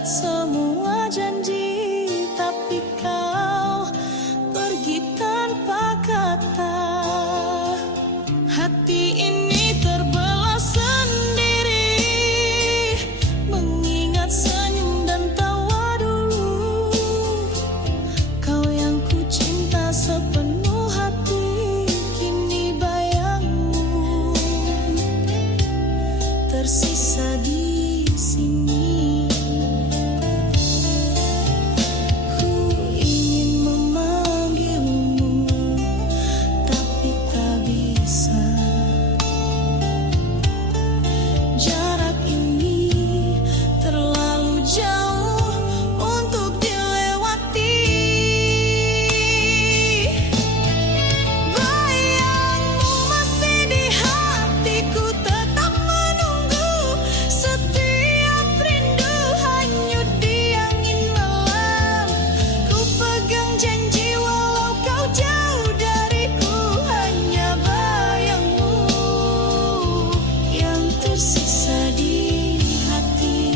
buat semua janji, tapi kau pergi tanpa kata. Hati ini terbelah sendiri, mengingat senyum dan tawa dulu. Kau yang ku cinta sepenuh hati, kini bayangmu tersisa di sini. Ku ingin memanggilmu, tapi tak bisa. Jarak ini terlalu jauh untuk dilewati. Bayangmu masih di hatiku, tetap menunggu. Setiap rindu hanyut di angin malam. Ku pegang janji walau kau jauh dariku, hanya bayangmu yang tersisa di hati.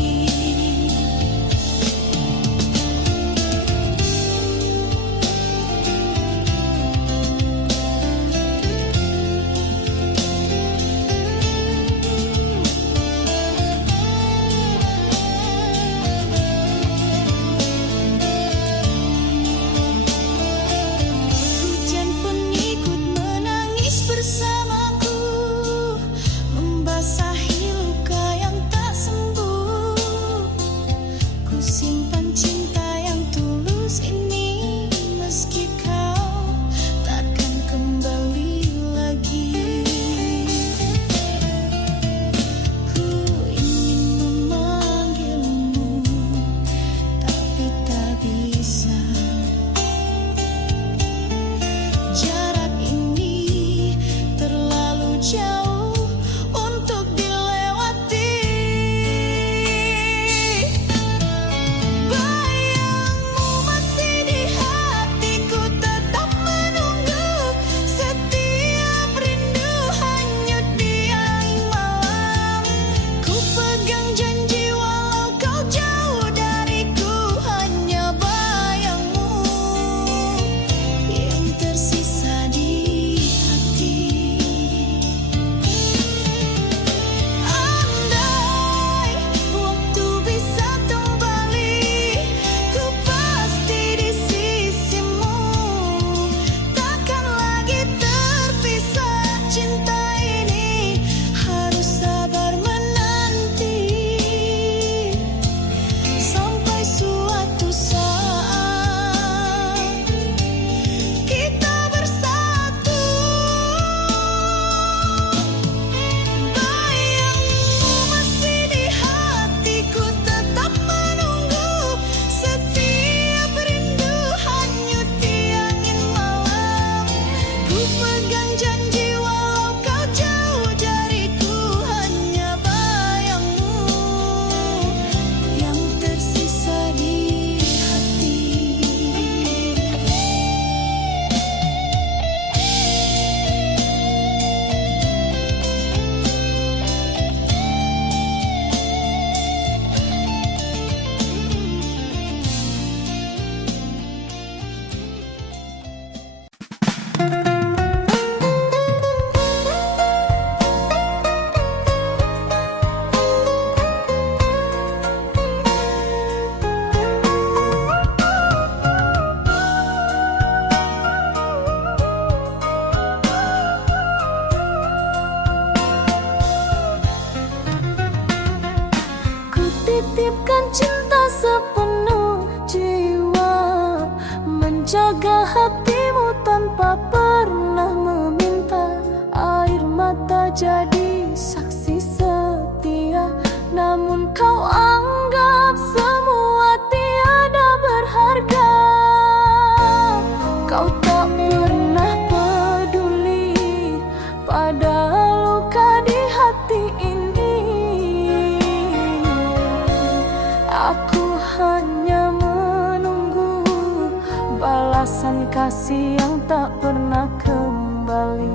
Hujan pun ikut menangis bersamaku, membasahi luka yang tak sembuh. Ku simpan cinta yang tulus ini, meski kau takkan kembali lagi. Ku ingin memanggilmu, tapi tak bisa. Jarak ini terlalu jauh untuk dilewati. Bayangmu masih di hatiku, tetap menunggu. Setiap rindu hanyut di angin malam. Ku pegang janji walau kau jauh dariku, hanya bayangmu yang tersisa di hati. Andai waktu bisa kembali, ku pasti di sisimu. Takkan lagi terpisah, cinta ini harus sabar menanti. Sampai suatu saat kita bersatu. Bayangmu masih di hatiku, tetap menunggu. Setiap rindu hanyut di angin malam. Ku pegang janji walau kau jauh dariku, hanya bayangmu yang tersisa di hati. Ku titipkan cinta sepenuh jiwa, menjaga hatimu tanpa pernah meminta. Air mata jadi saksi setia, namun kau anggap semua tiada berharga. Kau tak pernah peduli pada luka di hati ini. Aku hanya menunggu balasan kasih yang tak pernah kembali.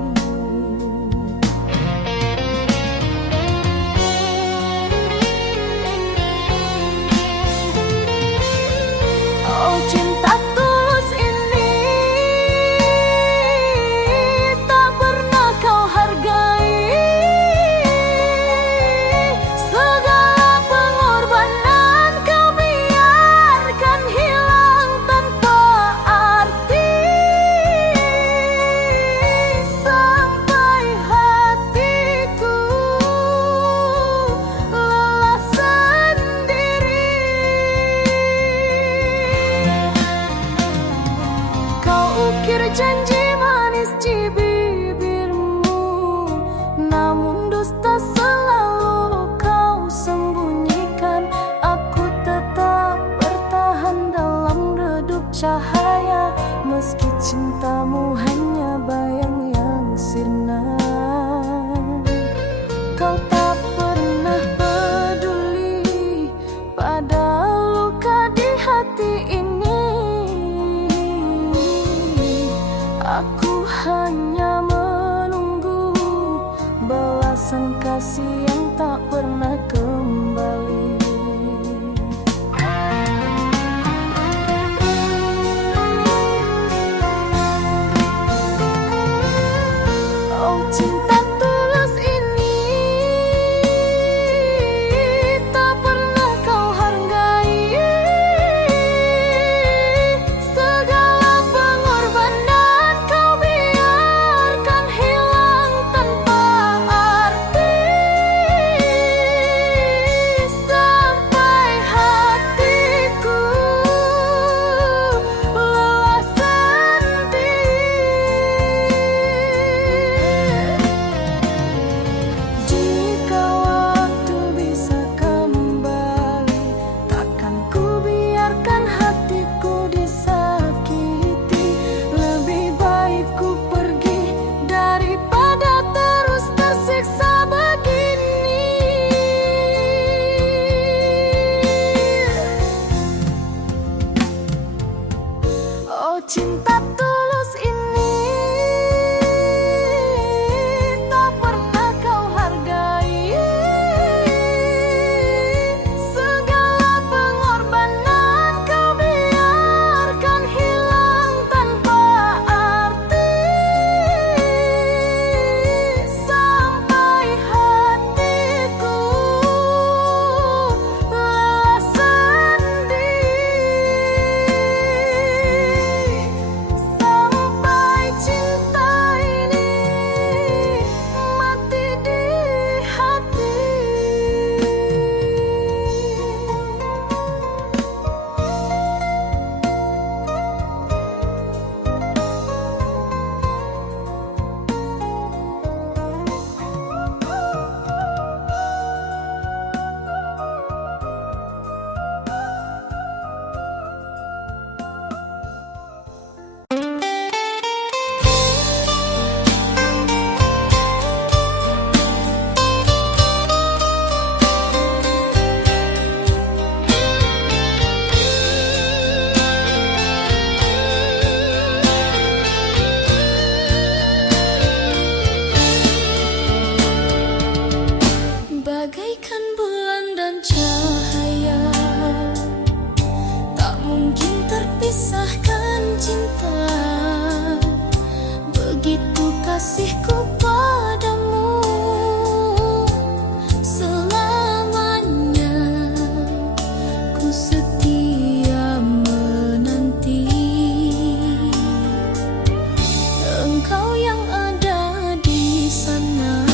bagaikan bulan dan cahaya, tak mungkin terpisahkan cinta. Begitu kasihku padamu, selamanya ku setia menanti. Engkau yang ada di sana,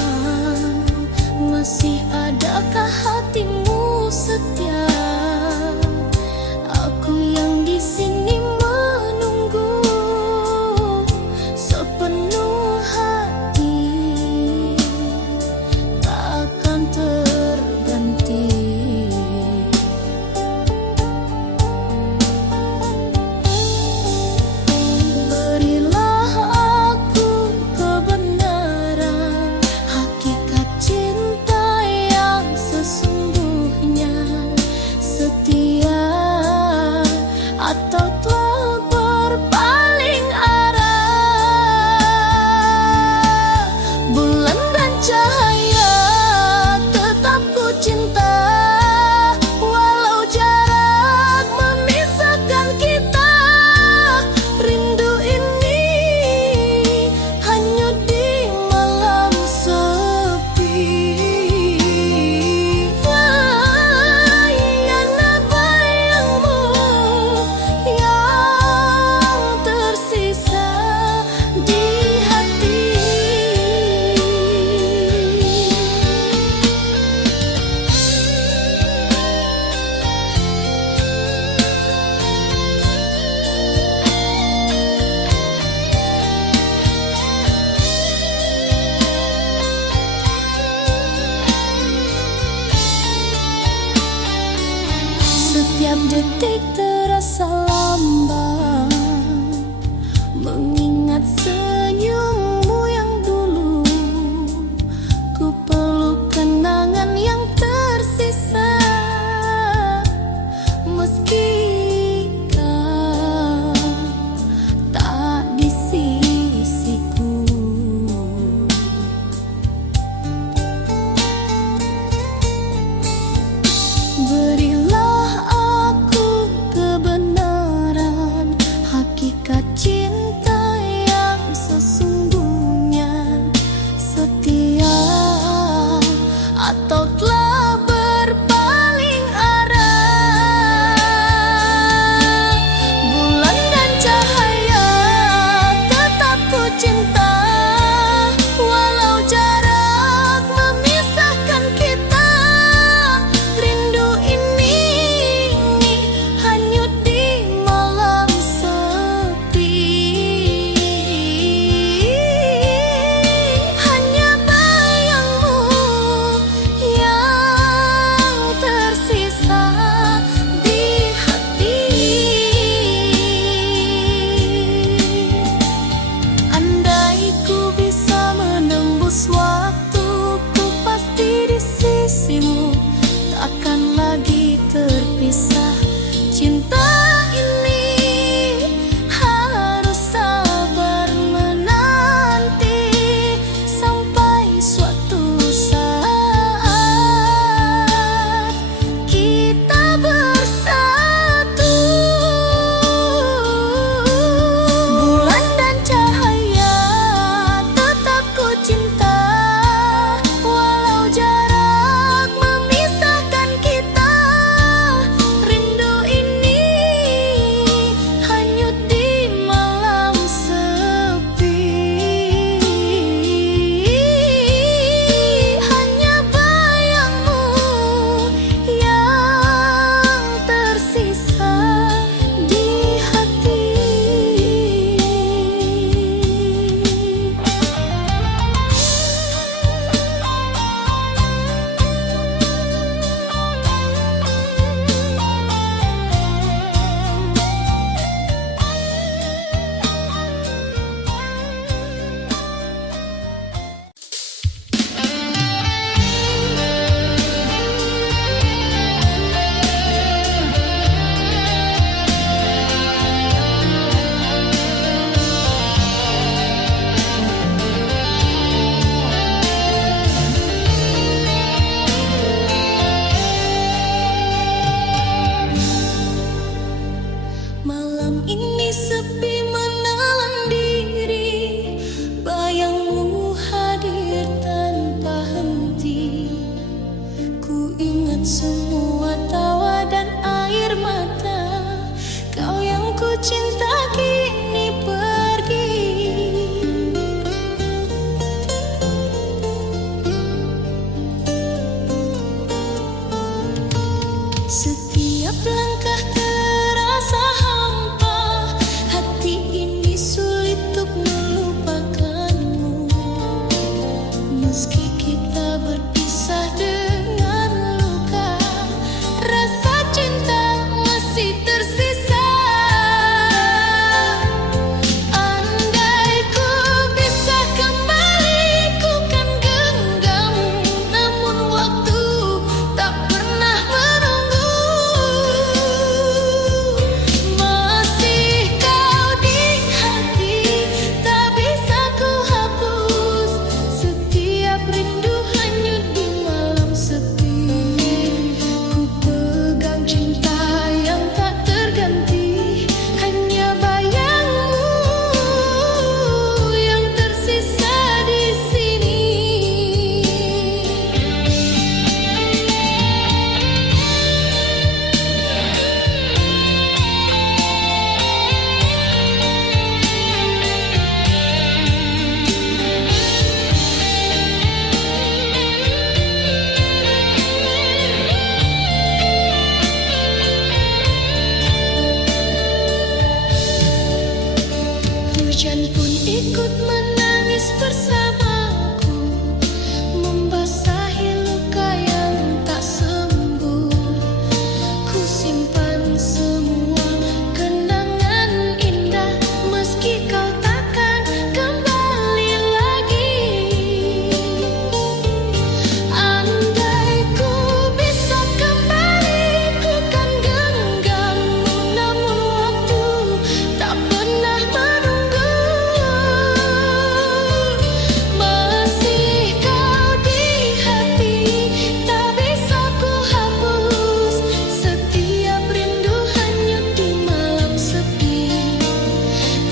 masih adakah hatimu setia? Aku yang di sini menunggu sepenuh hati, takkan terganti. Berilah aku kebenaran, hakikat cinta yang sesungguhnya, setia atau telah berpaling arah. Bulan dan cahaya tetap ku cinta, walau jarak memisahkan kita. Rindu ini hanyut di malam sepi. Yana bayangmu yang tersisa di hati. Setiap detik terasa lambat, mengingat senyummu yang dulu. Ku peluk kenangan yang tersisa, meski kau tak di sisiku. Berilah aku kebenaran, hakikat cinta yang sesungguhnya, setia atau telah berpaling arah. Bulan dan cahaya tetap ku cinta, walau jarak memisahkan kita. Rindu ini ingat semua tawa dan air mata. Kau yang ku cinta kini pergi. Setiap langkah terasa hampa. Hati ini sulit untuk melupakanmu. Meski kita berpisah dengan luka, rasa cinta masih tersisa. Andai ku bisa kembali, ku kan genggammu. Namun waktu tak pernah menunggu. Masih kau di hati, tak bisa ku hapus. Setiap rindu hanyut di malam sepi. Ku pegang cinta yang tak terganti, hanya bayangmu yang tersisa di sini. Hujan pun ikut menangis bersamaku, membasahi luka yang tak sembuh. Ku simpan semua kenangan indah, meski kau takkan kembali lagi. Andai ku bisa kembali, ku kan genggammu. Namun waktu tak pernah menunggu. Masih kau di hati, tak bisa ku hapus. Setiap rindu hanyut di malam sepi.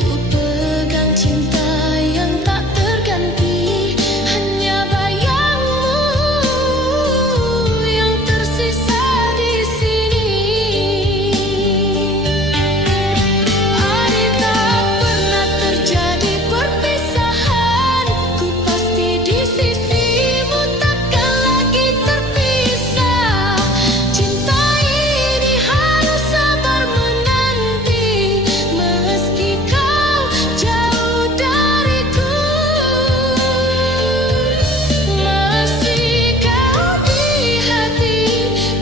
Ku pegang cinta yang tak terganti, hanya bayangmu yang tersisa di sini. Andai tak pernah terjadi perpisahan, ku pasti di sisimu, takkan lagi terpisah. Cinta ini harus sabar menanti, meski kau jauh dariku. Masih kau di hati,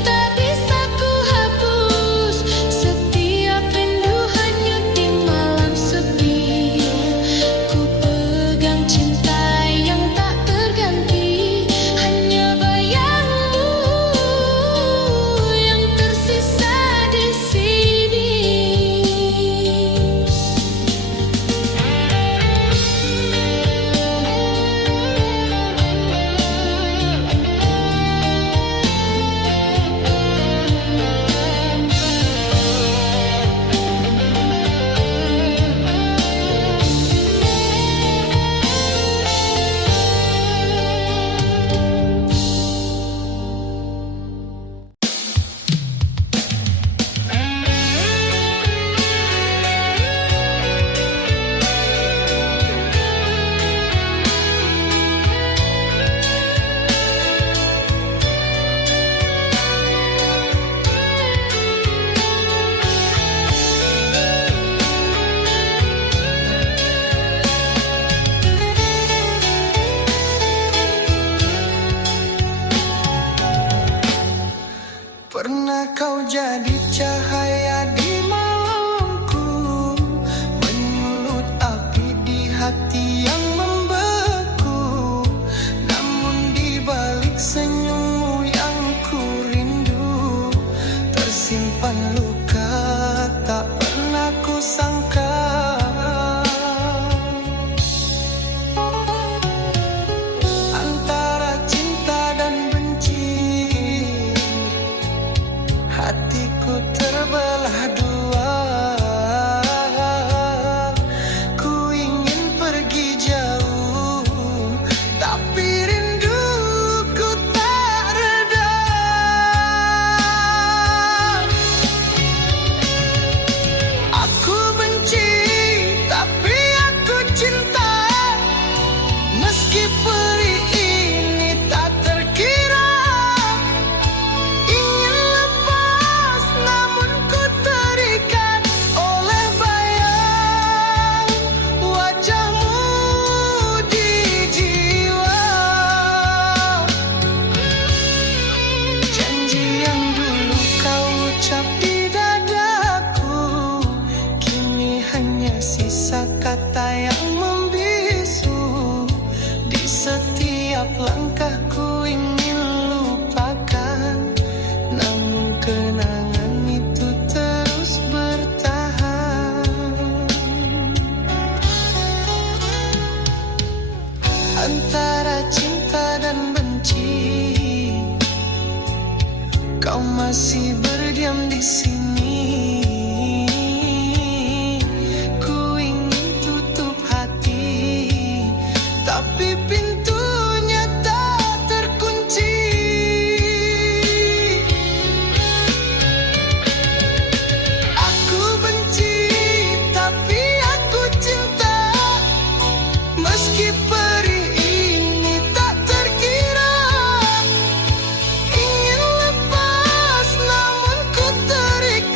tak bisa ku hapus. Setiap rindu hanyut di malam sepi. Ku pegang cinta yang tak terganti, hanya bayangmu yang tersisa di sini. Pernah kau jadi cahaya di malamku, menyulut api di hati yang membeku. Namun di balik senyummu yang ku rindu, tersimpan luka tak pernah ku sangka. Antara cinta dan benci, hatiku terbelah. kau masih berdiam di sini. Ku ingin tutup hati, tapi pintunya tak terkunci. Aku benci, tapi aku cinta. Meski perih ini tak terkira. Ingin lepas namun ku terikat.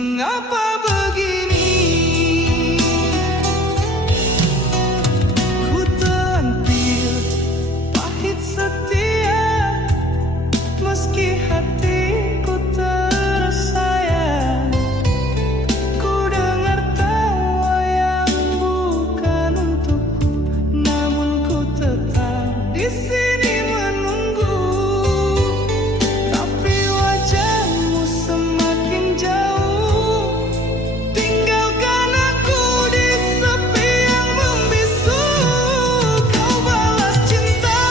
Mengapa begini? Ku tampil pahit setia, meski hatiku tersayang. Ku dengar tawa yang bukan untukku, namun ku tetap di sini menunggu. Tapi wajahmu semakin jauh, tinggalkan aku di sepi yang membisu. Kau balas cinta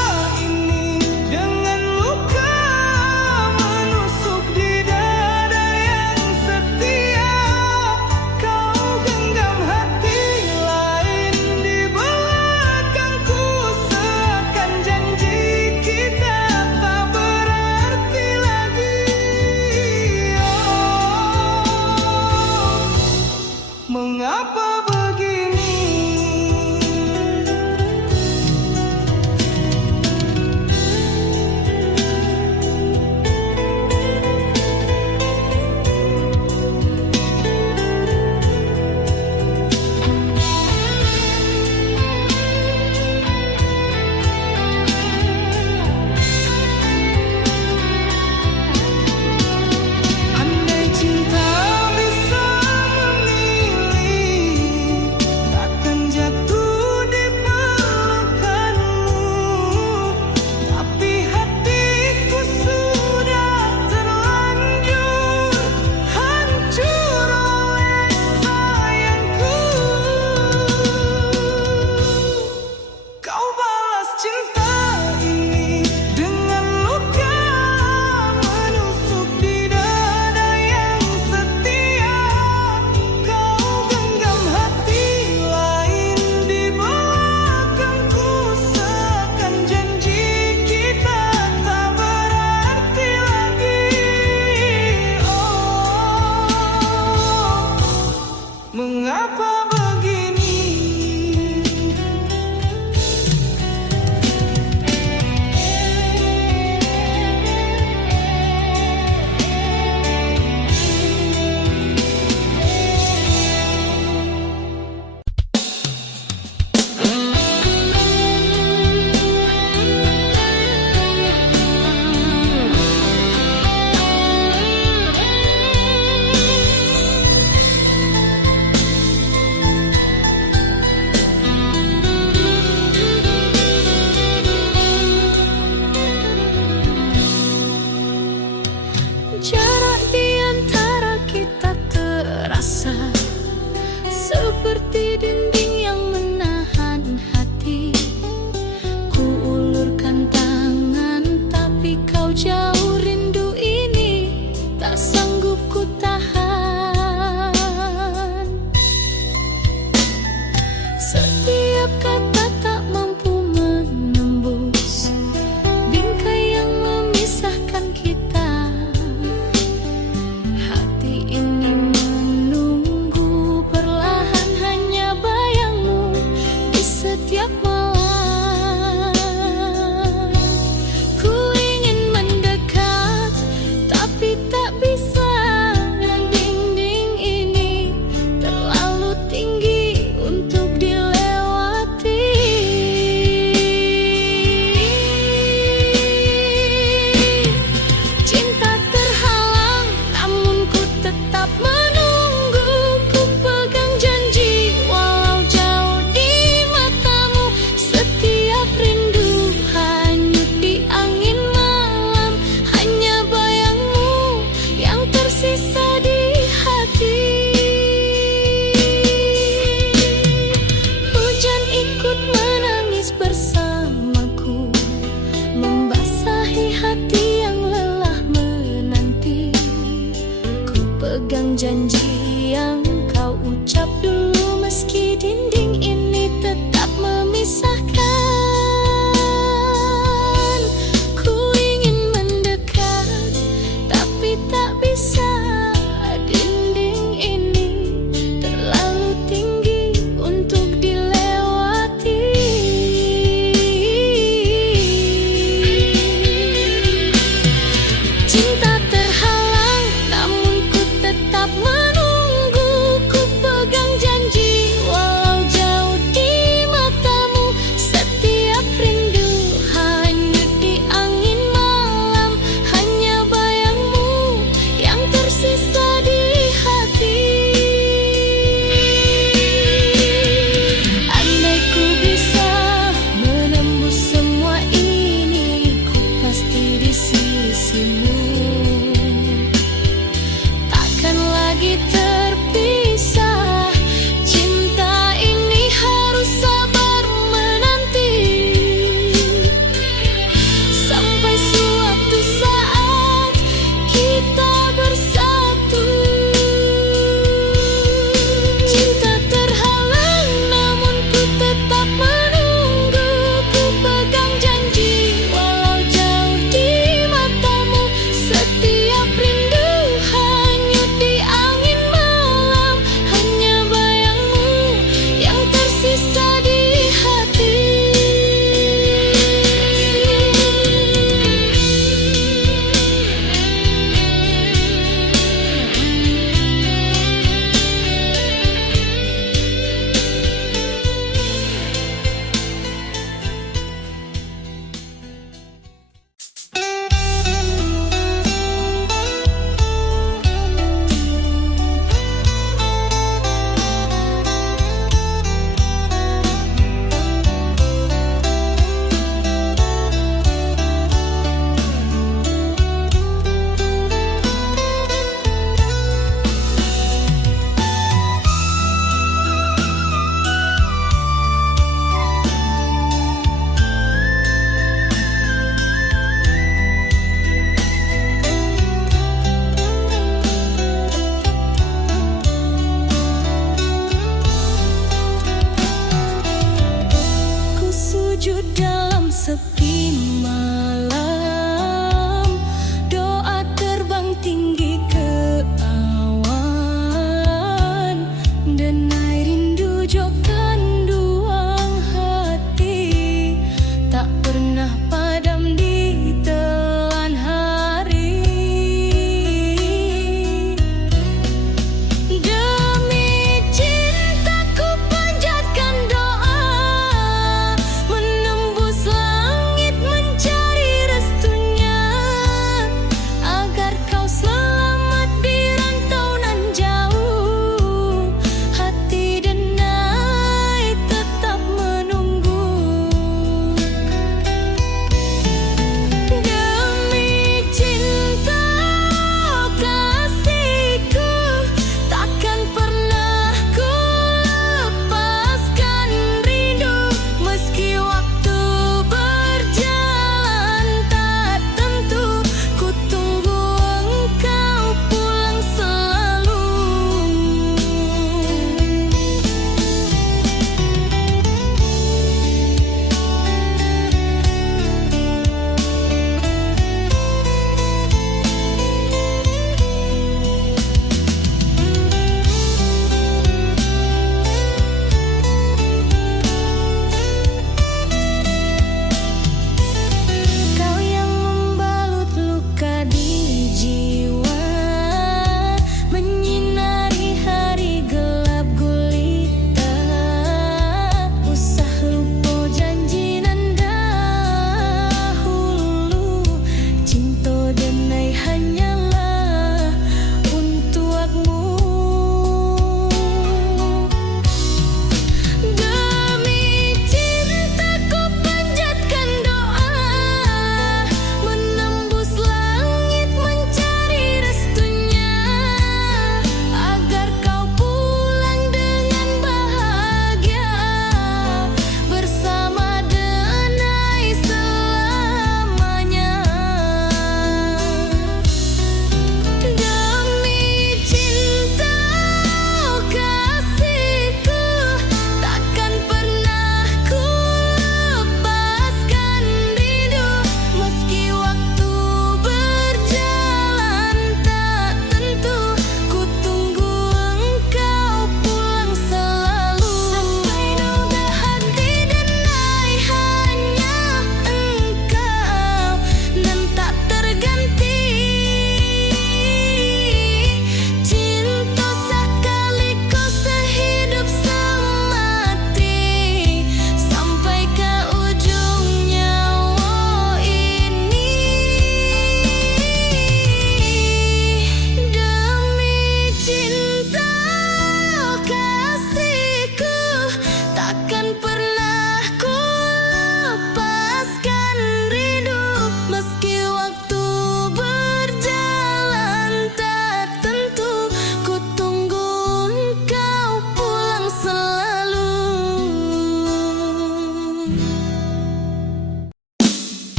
ini dengan luka menusuk di dada yang setia. Kau genggam hati lain di belakangku, seakan janji kita tak berarti lagi. Mengapa begini? Andai cinta bisa memilih, takkan jatuh di pelukanmu. Tapi hatiku sudah terlanjur hancur oleh sayangku. Kau balas cinta ini dengan luka menusuk di dada yang setia. Kau genggam hati lain di belakangku, seakan janji kita tak berarti lagi. Mengapa begini? Jarak di antara kita terasa seperti dinding yang menahan hati. Ku ulurkan tangan, tapi kau jauh. Rindu ini tak sanggup ku tahan. Setiap kata tak mampu menembus bingkai yang memisahkan kita. Hati ini menunggu perlahan, hanya bayangmu di setiap malam. Ku ingin mendekat, tapi tak bisa. Dinding ini terlalu tinggi untuk dilewati. Cinta terhalang, namun ku tetap menunggu. Ku pegang janji walau jauh di matamu. Setiap rindu hanyut di angin malam, hanya bayangmu yang tersisa di hati. Hujan ikut menangis bersamaku, membasahi hati yang lelah menanti. Ku pegang janji yang kau ucap dulu, meski dinding ini tetap memisahkan. Ku ingin mendekat, tapi tak bisa. Dinding ini terlalu tinggi untuk dilewati. Cinta terhalang, namun ku tetap menunggu. lagi terpisah. Cinta ini harus sabar menanti sampai suatu saat kita bersatu. Cinta terhalang namun ku tetap menunggu. Ku pegang janji walau jauh di matamu. Setiap rindu hanyut di angin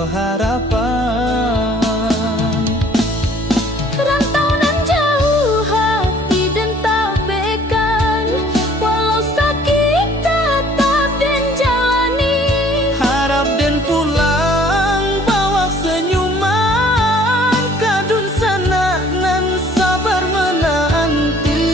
jo harapan. Rantau nan jauh hati dan tak bekan, walau sakit tetap dan jalani. Harap dan pulang bawa senyuman, kadun sana nan sabar menanti.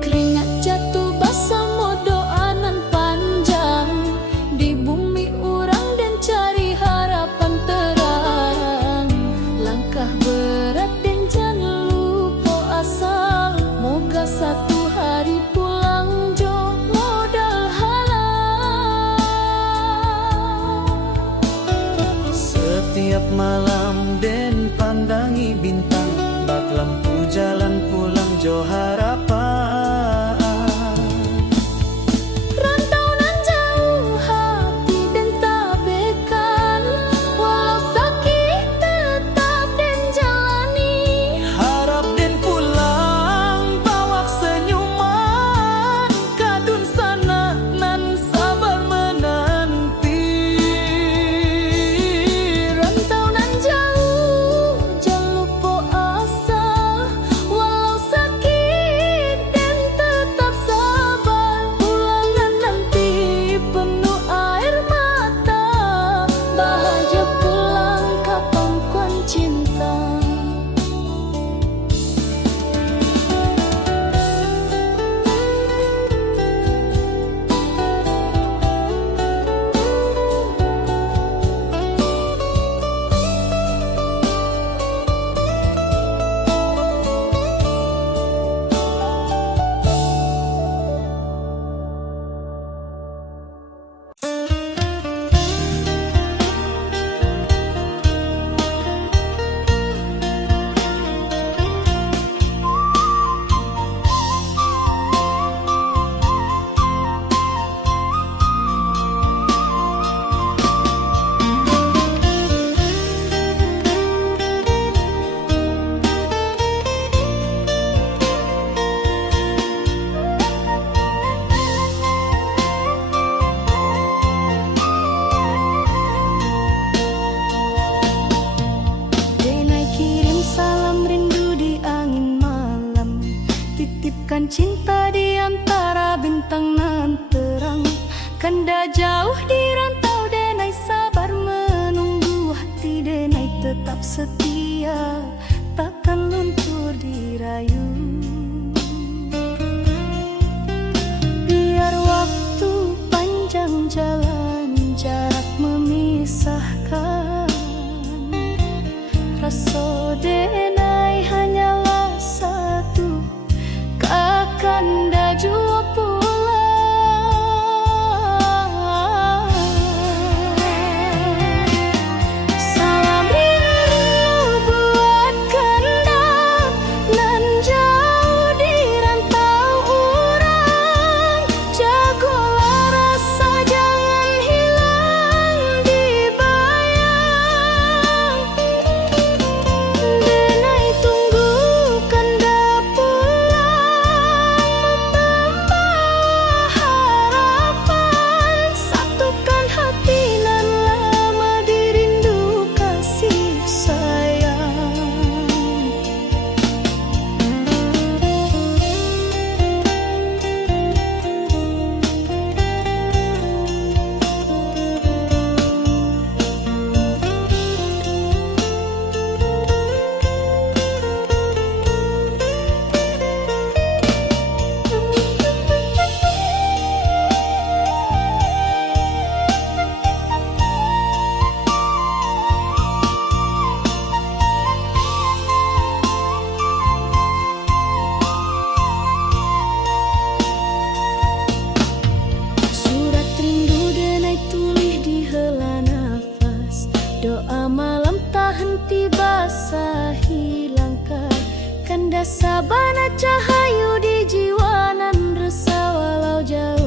Keringat jatuh basah mo doa nan panjang, di bumi urang dan cari harapan terang. Langkah berat dan jangan lupa asal, moga satu hari pulang jo modal halal. Setiap malam den pandangi bintang, bak lampu jalan pulang jo harapan. Rantau nan jauh hati dan tak bekan, walau sakit tetap dan jalani. Harap dan pulang bawa senyuman, kadun sana nan sabar menanti. Rantau nan jauh jangan lupa asal, walau sakit dan tetap sabar. Pulangan nanti penuh air mata, bahagia pulang ke pangkuan cinta. Denai kirim salam rindu di angin malam, titipkan cinta di antara bintang nan terang. Kanda jauh di rantau, denai sabar menunggu, hati denai tetap setia, takkan luntur dirayu. Biar waktu panjang jalan, jarak memisahkan, rasa denai hanyalah satu, kakanda jua pulang. Salam rindu buat kanda nan jauh di rantau urang, jagolah rasa jangan hilang di bayang. Denai tunggu kanda pulang, membawa harapan, satukan hati nan lama dirindu kasih sayang. Surat rindu denai tulis di hela nafas, doa malam tak henti basahi langkah. Kanda sabana cahayu di jiwa nan resah walau jauh.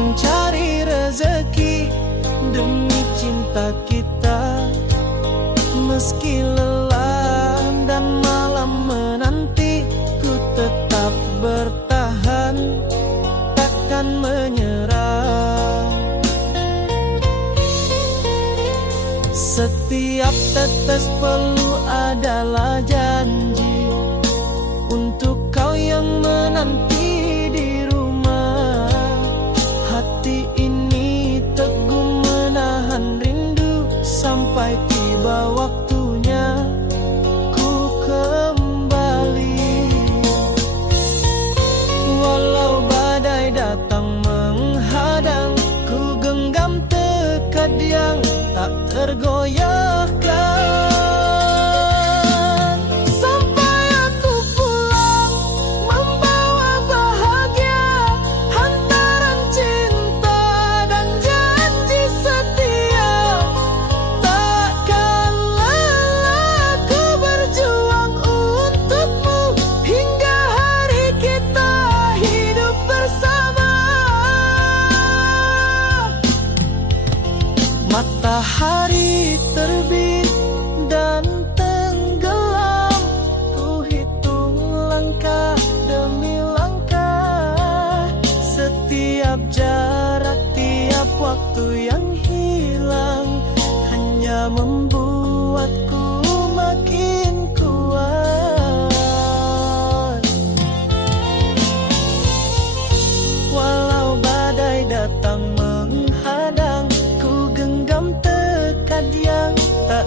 mencari rezeki demi cinta kita. Meski lelah dan malam menanti, ku tetap bertahan, takkan menyerah. Setiap tetes peluh adalah janji untuk kau yang menanti di rumah. Hati ini teguh menahan rindu sampai tiba waktunya ku kembali. Walau badai datang menghadang, ku genggam tekad yang tak tergoyahkan. Sampai aku pulang membawa bahagia, hantaran cinta dan janji setia. Takkan lelah ku berjuang untukmu hingga hari kita hidup bersama. Matahari terbit dan tenggelam, ku hitung langkah demi langkah. Setiap jarak, tiap waktu yang hilang hanya membuatku makin kuat. Walau badai datang menghadang, ku genggam tekad yang tak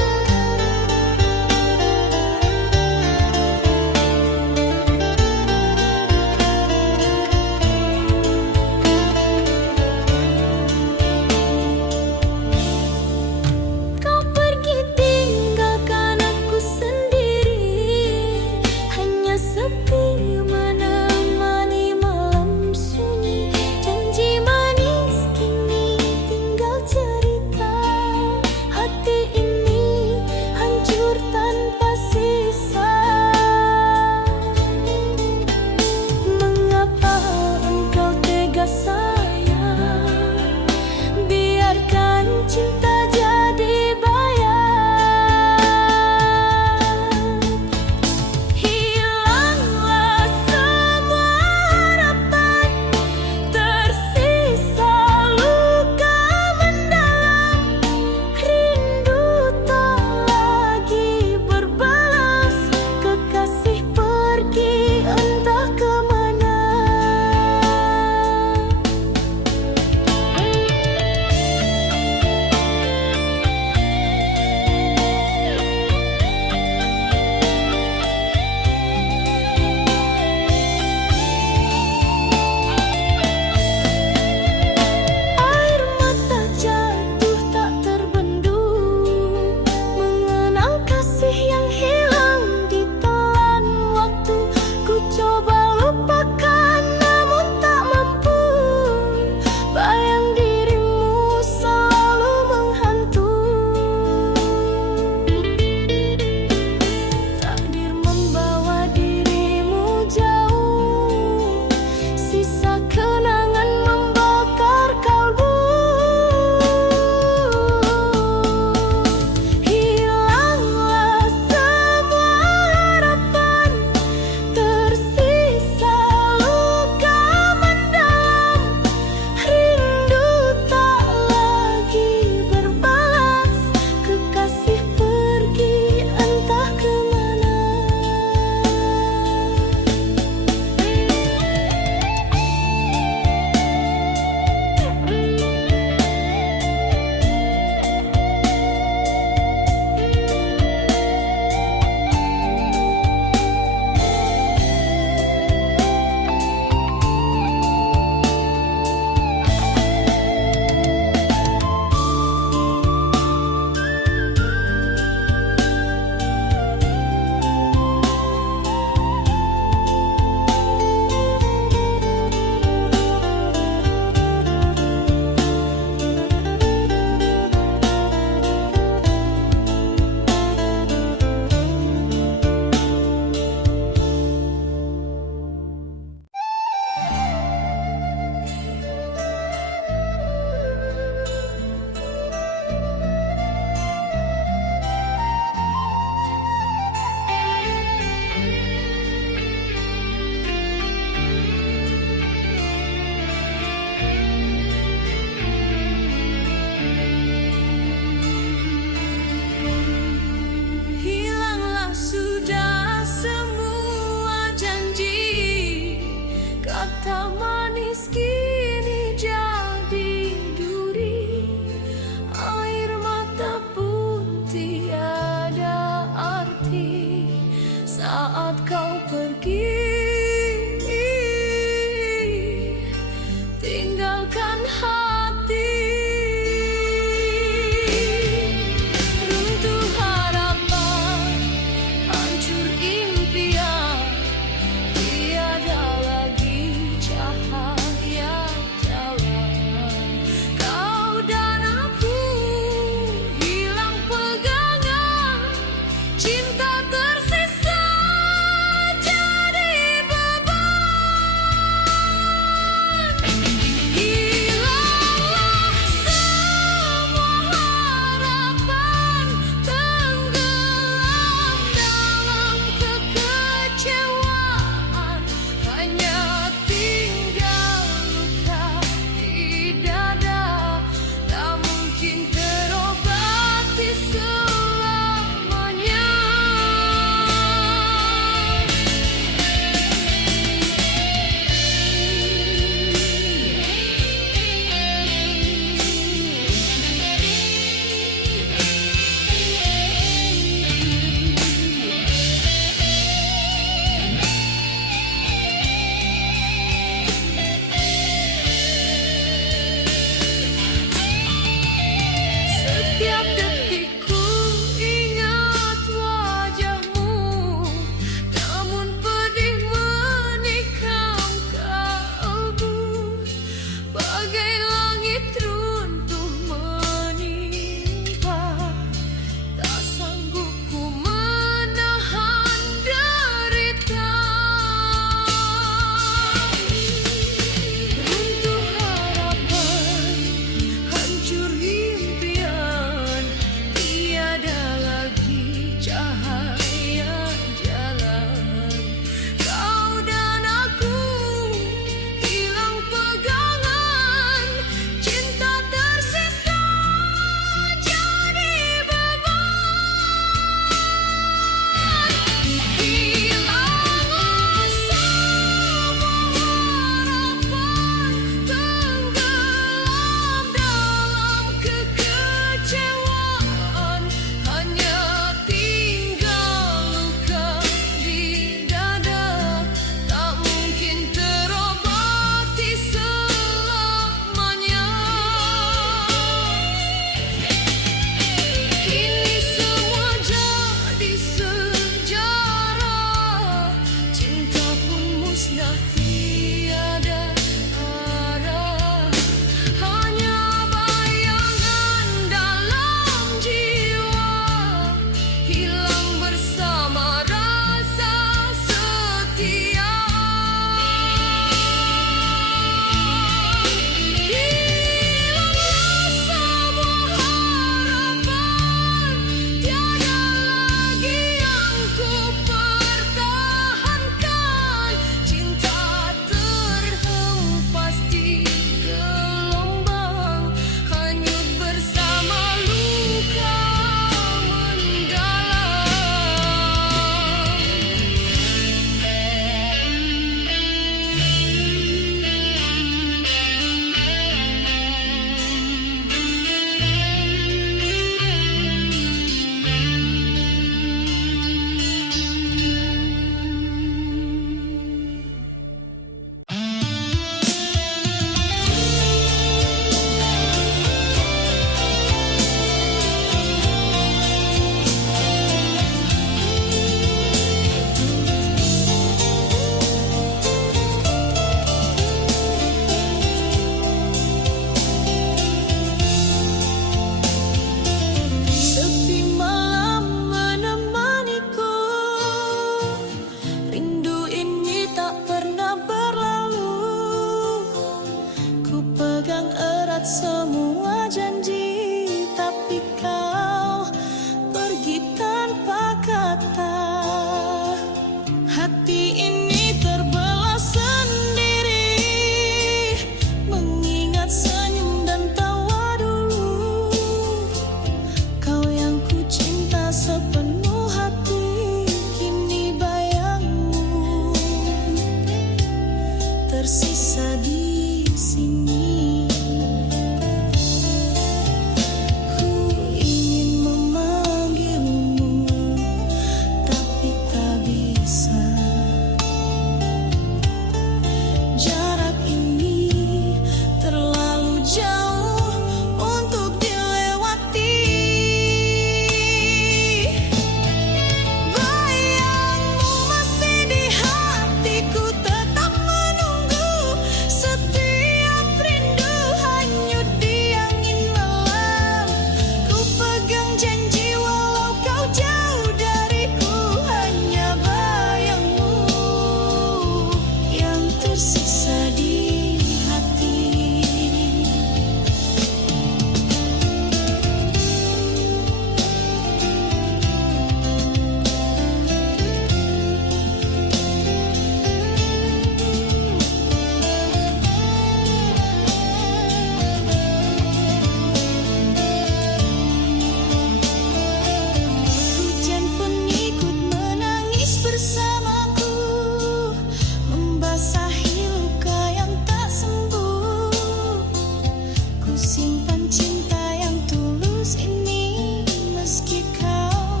Ku simpan cinta yang tulus ini, meski kau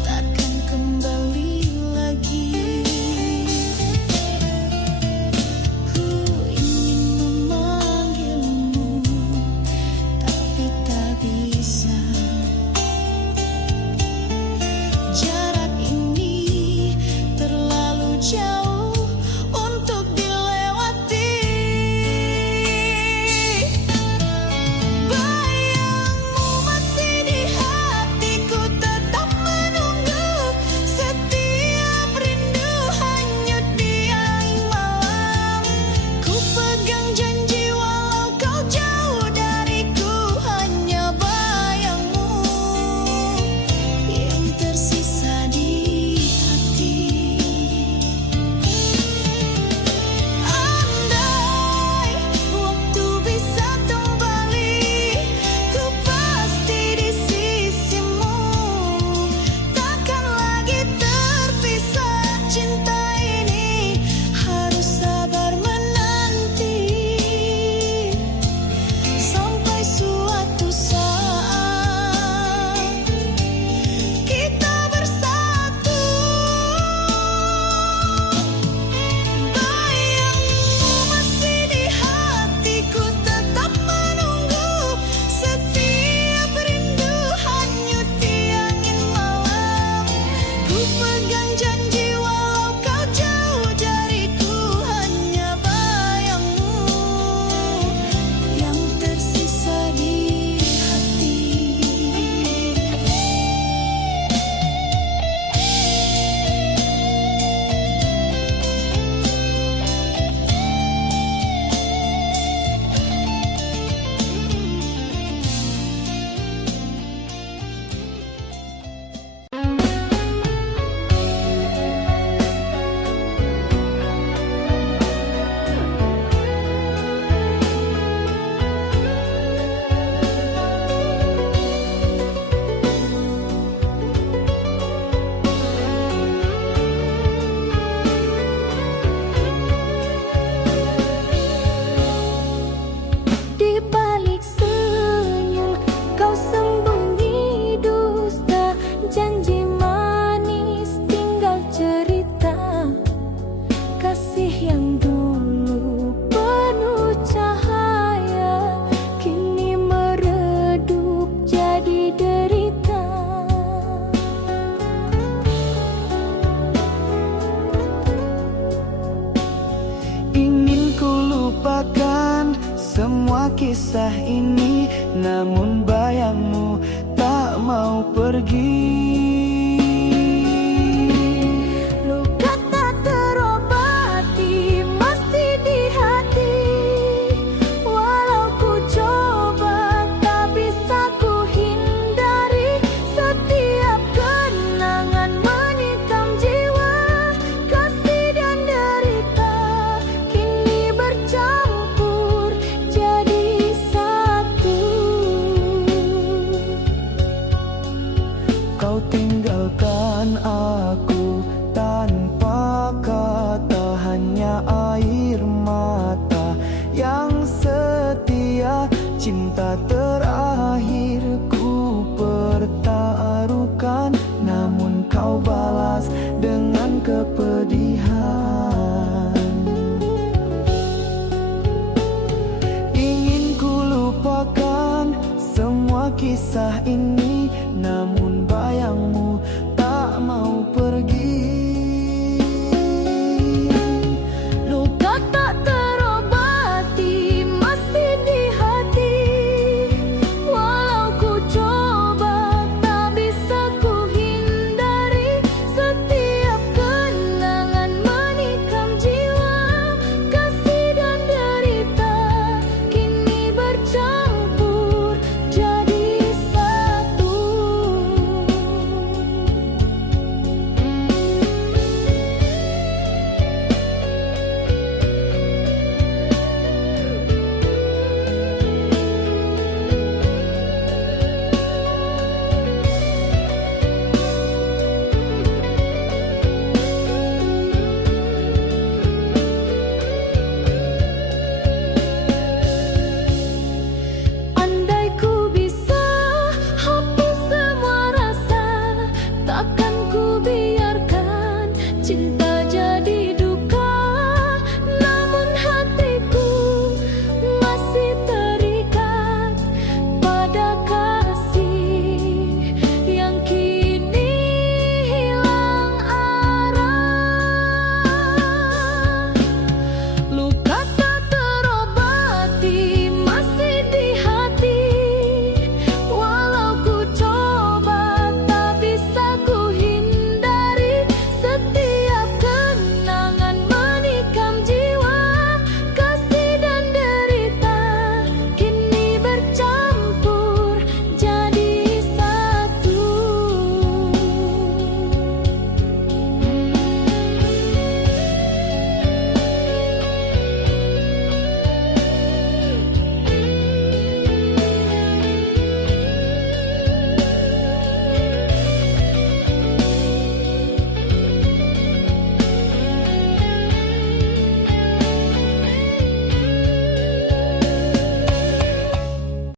takkan kembali lagi. Ku ingin memanggilmu, tapi tak bisa. Jarak ini terlalu jauh untuk dilewati. Bayangmu masih di hatiku, tetap menunggu. Setiap rindu hanyut di angin malam. Ku pegang janji walau kau jauh dariku, hanya bayangmu yang tersisa di hati. Andai waktu bisa kembali, ku pasti di sisimu. Takkan lagi terpisah, cinta ini harus sabar menanti. Sampai suatu saat kita bersatu. Bayangmu masih di hatiku, tetap menunggu. Setiap rindu hanyut di angin malam. Ku pegang janji walau kau jauh dariku, hanya bayangmu yang tersisa di hati. Di balik senyum kau sembunyi dusta, janji manis tinggal cerita. Kasih yang dulu penuh cahaya, kini meredup jadi derita. Ingin ku lupakan semua kisah ini, namun bayangmu tak mau pergi. Luka tak terobati masih di hati. Walau ku coba tak bisa ku hindari. Setiap kenangan menikam jiwa. Kasih dan derita kini bercampur jadi satu. Kau tinggalkan aku tanpa kata, hanya air mata yang setia. Cinta terakhir ku pertaruhkan, namun kau balas dengan kepedihan. Ingin ku lupakan semua kisah ini, namun